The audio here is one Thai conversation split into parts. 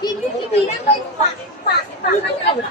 พี่พี่พี่พี่นั่งเลยฝากฝากฝากนั่งเลย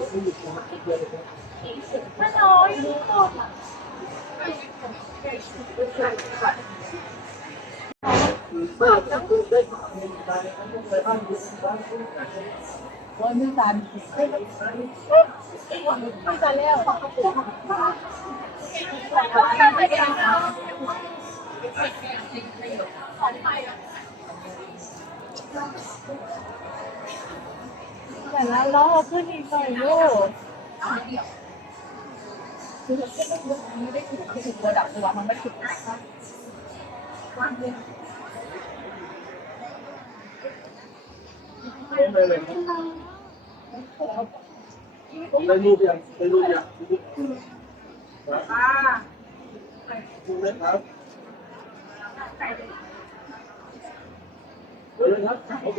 ก็ลองไปแแต่แล้วน้อเราขึ้นอีกหน่อยลูกคือมันไม่ได้ถึงถึงระดับตัวมันไม่ถึงได้รูปยังได้รูปยังครับดูไหมครับดูเลยครับโอเค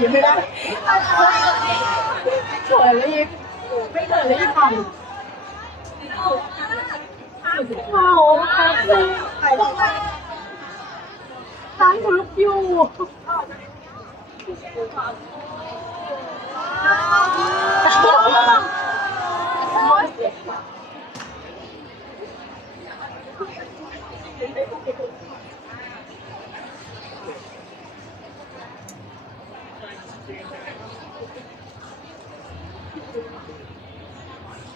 ยิ้มไม่ได้เขินเลยไม่เขินเลยยิ้มทำเขาตั้งลุกอยู่